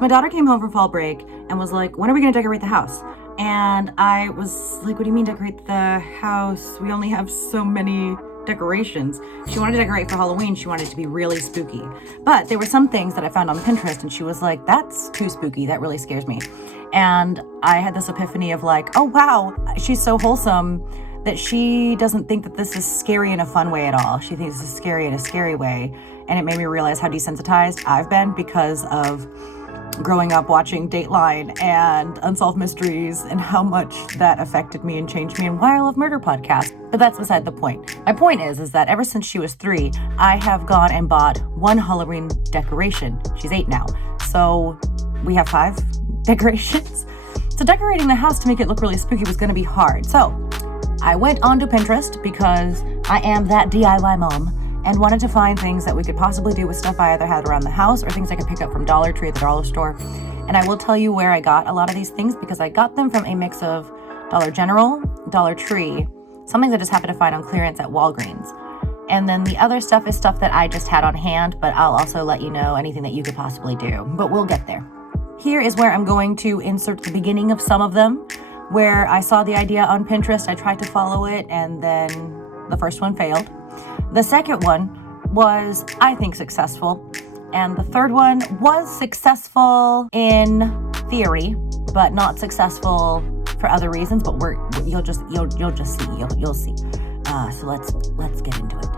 So my daughter came home from fall break and was like, when are we gonna decorate the house? And I was like, what do you mean decorate the house? We only have so many decorations. She wanted to decorate for Halloween. She wanted it to be really spooky. But there were some things that I found on Pinterest and she was like, that's too spooky. That really scares me. And I had this epiphany of like, oh wow, she's so wholesome that she doesn't think that this is scary in a fun way at all. She thinks this is scary in a scary way. And it made me realize how desensitized I've been because of growing up watching Dateline and Unsolved Mysteries and how much that affected me and changed me and why I love murder podcasts. But that's beside the point. My point is that ever since she was 3, I have gone and bought 1 Halloween decoration. She's 8 now. So we have 5 decorations. So decorating the house to make it look really spooky was gonna be hard. So I went onto Pinterest because I am that DIY mom and wanted to find things that we could possibly do with stuff I either had around the house or things I could pick up from Dollar Tree at the dollar store. And I will tell you where I got a lot of these things because I got them from a mix of Dollar General, Dollar Tree, something that I just happened to find on clearance at Walgreens. And then the other stuff is stuff that I just had on hand, but I'll also let you know anything that you could possibly do, but we'll get there. Here is where I'm going to insert the beginning of some of them, where I saw the idea on Pinterest, I tried to follow it, and then the first one failed. The second one was, I think, successful. And the third one was successful in theory, but not successful for other reasons, but you'll just see, you'll see. So let's get into it.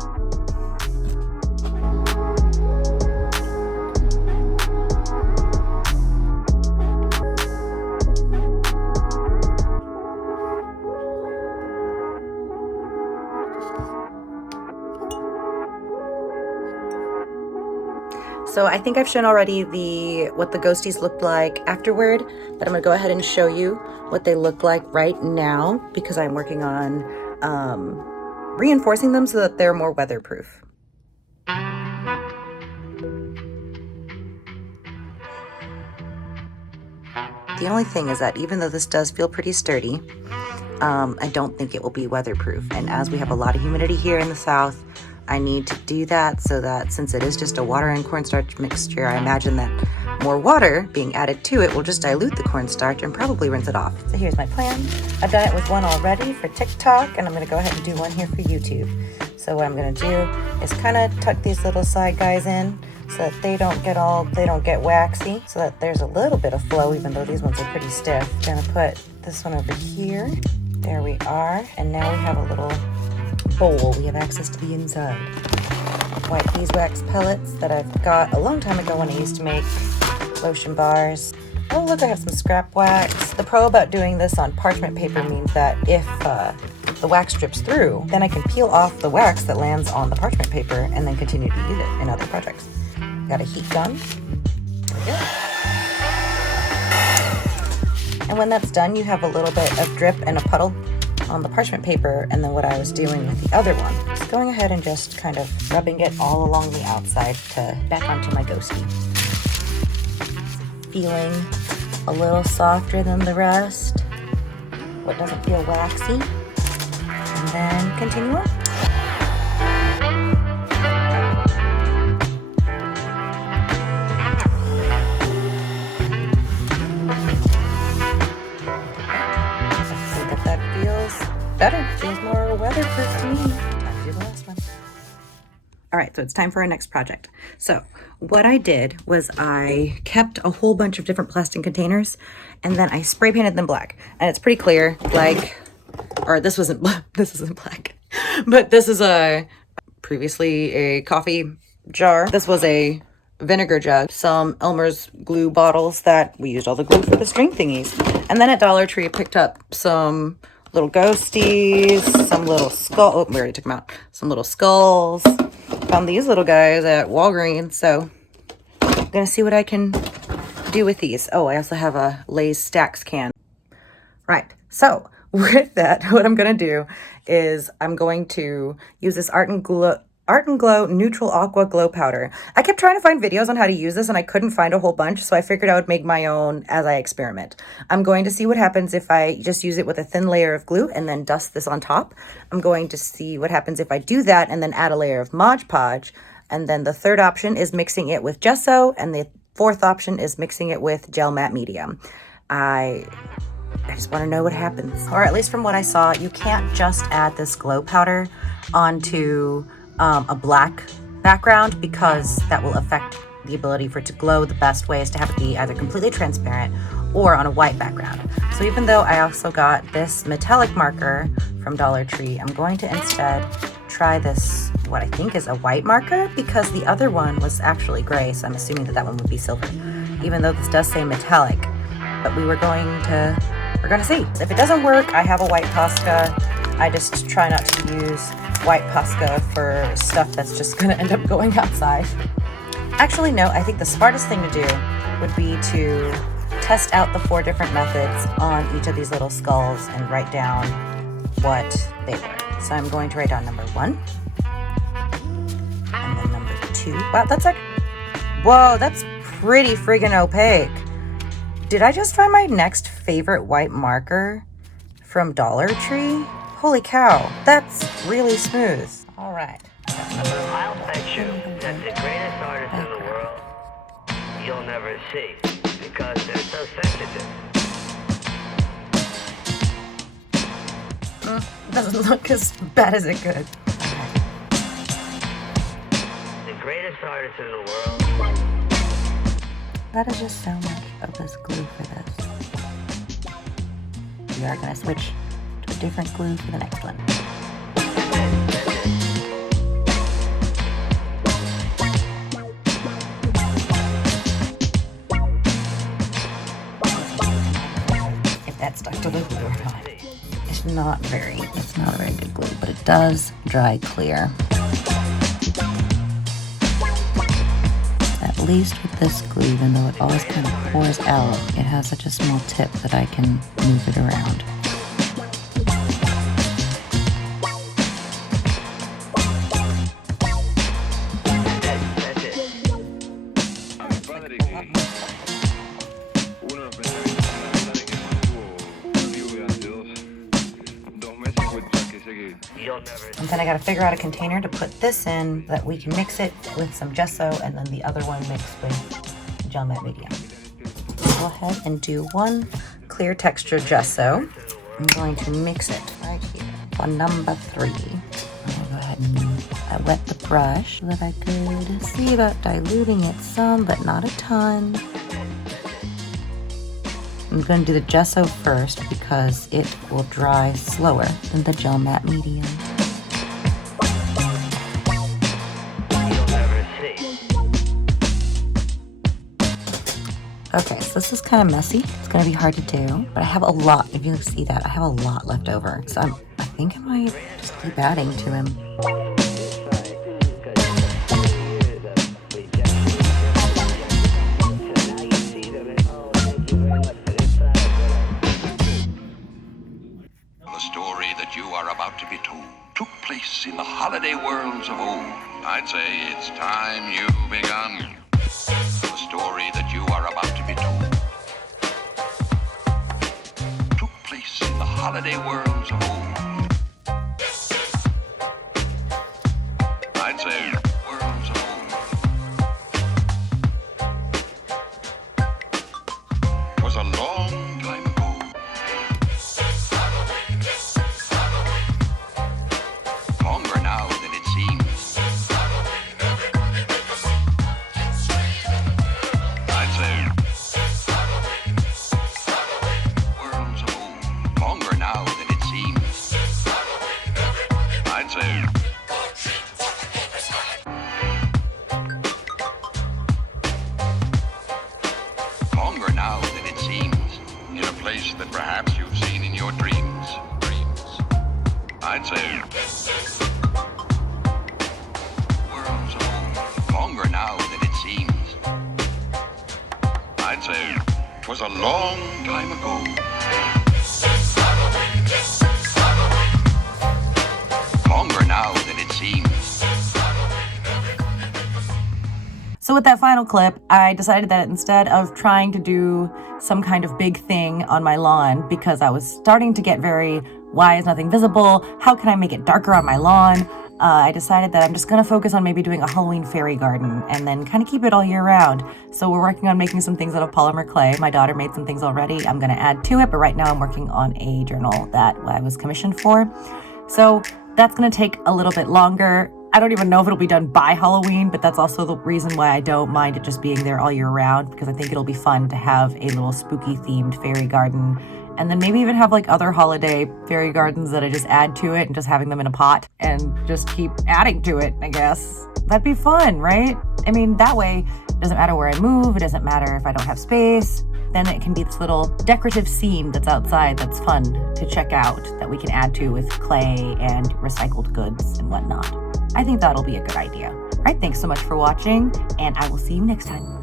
So I think I've shown already what the ghosties looked like afterward, but I'm gonna go ahead and show you what they look like right now because I'm working on reinforcing them so that they're more weatherproof. The only thing is that even though this does feel pretty sturdy, I don't think it will be weatherproof. And as we have a lot of humidity here in the South, I need to do that so that since it is just a water and cornstarch mixture, I imagine that more water being added to it will just dilute the cornstarch and probably rinse it off. So here's my plan. I've done it with one already for TikTok, and I'm gonna go ahead and do one here for YouTube. So what I'm gonna do is kind of tuck these little side guys in so that they don't get waxy, so that there's a little bit of flow, even though these ones are pretty stiff. Gonna put this one over here. There we are. And now we have a little bowl. We have access to the inside. White beeswax pellets that I've got a long time ago when I used to make lotion bars. Oh look, I have some scrap wax. The pro about doing this on parchment paper means that if the wax drips through, then I can peel off the wax that lands on the parchment paper and then continue to use it in other projects. Got a heat gun. There we go. And when that's done, you have a little bit of drip and a puddle on the parchment paper, and then what I was doing with the other one is going ahead and just kind of rubbing it all along the outside to back onto my ghostie. Feeling a little softer than the rest, what doesn't feel waxy, and then continue on. Better. Feels more weatherproof to me. Time to do the last one. All right, so it's time for our next project. So what I did was I kept a whole bunch of different plastic containers and then I spray painted them black. And it's pretty clear, like, or this isn't black, but this is previously a coffee jar. This was a vinegar jug, some Elmer's glue bottles that we used all the glue for the string thingies. And then at Dollar Tree, I picked up some little ghosties, some little we already took them out. Some little skulls. Found these little guys at Walgreens, so I'm gonna see what I can do with these. Oh, I also have a Lay's Stacks can. Right, so with that, what I'm gonna do is I'm going to use this Art N Glo Neutral Aqua Glow Powder. I kept trying to find videos on how to use this and I couldn't find a whole bunch, so I figured I would make my own as I experiment. I'm going to see what happens if I just use it with a thin layer of glue and then dust this on top. I'm going to see what happens if I do that and then add a layer of Mod Podge. And then the third option is mixing it with gesso, and the Fourth option is mixing it with gel matte medium. I just want to know what happens. Or at least from what I saw, you can't just add this glow powder onto a black background because that will affect the ability for it to glow. The best way is to have it be either completely transparent or on a white background. So even though I also got this metallic marker from Dollar Tree, I'm going to instead try this, what I think is a white marker, because the other one was actually gray, so I'm assuming that that one would be silver, even though this does say metallic. But we're gonna see. If it doesn't work, I have a white Posca. I just try not to use white Posca for stuff that's just gonna end up going outside. Actually, no, I think the smartest thing to do would be to test out the 4 different methods on each of these little skulls and write down what they were. So I'm going to write down number 1, and then number 2. Wow, that's like, whoa, that's pretty friggin' opaque. Did I just find my next favorite white marker from Dollar Tree? Holy cow, that's really smooth. All right. I'll bet you that the greatest artists in the world you'll never see because they're so sensitive. Doesn't look as bad as it could. The greatest artists in the world. That is just so much of this glue for this. We are gonna switch to a different glue for the next one. If that stuck to the glue or not. It's not a very good glue, but it does dry clear. At least with this glue, even though it always kind of pours out, it has such a small tip that I can move it around. And then I gotta figure out a container to put this in that we can mix it with some gesso and then the other one mixed with gel matte medium. Go ahead and do 1 clear texture gesso. I'm going to mix it right here on number 3. I'm gonna go ahead and wet the brush so that I could see about diluting it some, but not a ton. I'm going to do the gesso first because it will dry slower than the gel matte medium. Okay, so this is kind of messy. It's going to be hard to do, but I have a lot. If you see that, I have a lot left over. So I think I might just keep adding to him. To be told took place in the holiday worlds of old. I'd say it's time you begun the story that you are about to be told. Took place in the holiday worlds of old. I'd say worlds of old. Was a long time ago. That perhaps you've seen in your dreams. I'd say worlds old, longer now than it seems. I'd say 'twas a long time ago. Longer now than it seems. So with that final clip, I decided that instead of trying to do some kind of big thing on my lawn, because I was starting to get very, why is nothing visible? How can I make it darker on my lawn? I decided that I'm just gonna focus on maybe doing a Halloween fairy garden and then kind of keep it all year round. So we're working on making some things out of polymer clay. My daughter made some things already. I'm gonna add to it, but right now I'm working on a journal that I was commissioned for. So that's gonna take a little bit longer. I don't even know if it'll be done by Halloween, but that's also the reason why I don't mind it just being there all year round, because I think it'll be fun to have a little spooky themed fairy garden. And then maybe even have like other holiday fairy gardens that I just add to it and just having them in a pot and just keep adding to it, I guess. That'd be fun, right? I mean, that way it doesn't matter where I move. It doesn't matter if I don't have space. Then it can be this little decorative scene that's outside that's fun to check out that we can add to with clay and recycled goods and whatnot. I think that'll be a good idea. All right, thanks so much for watching, and I will see you next time.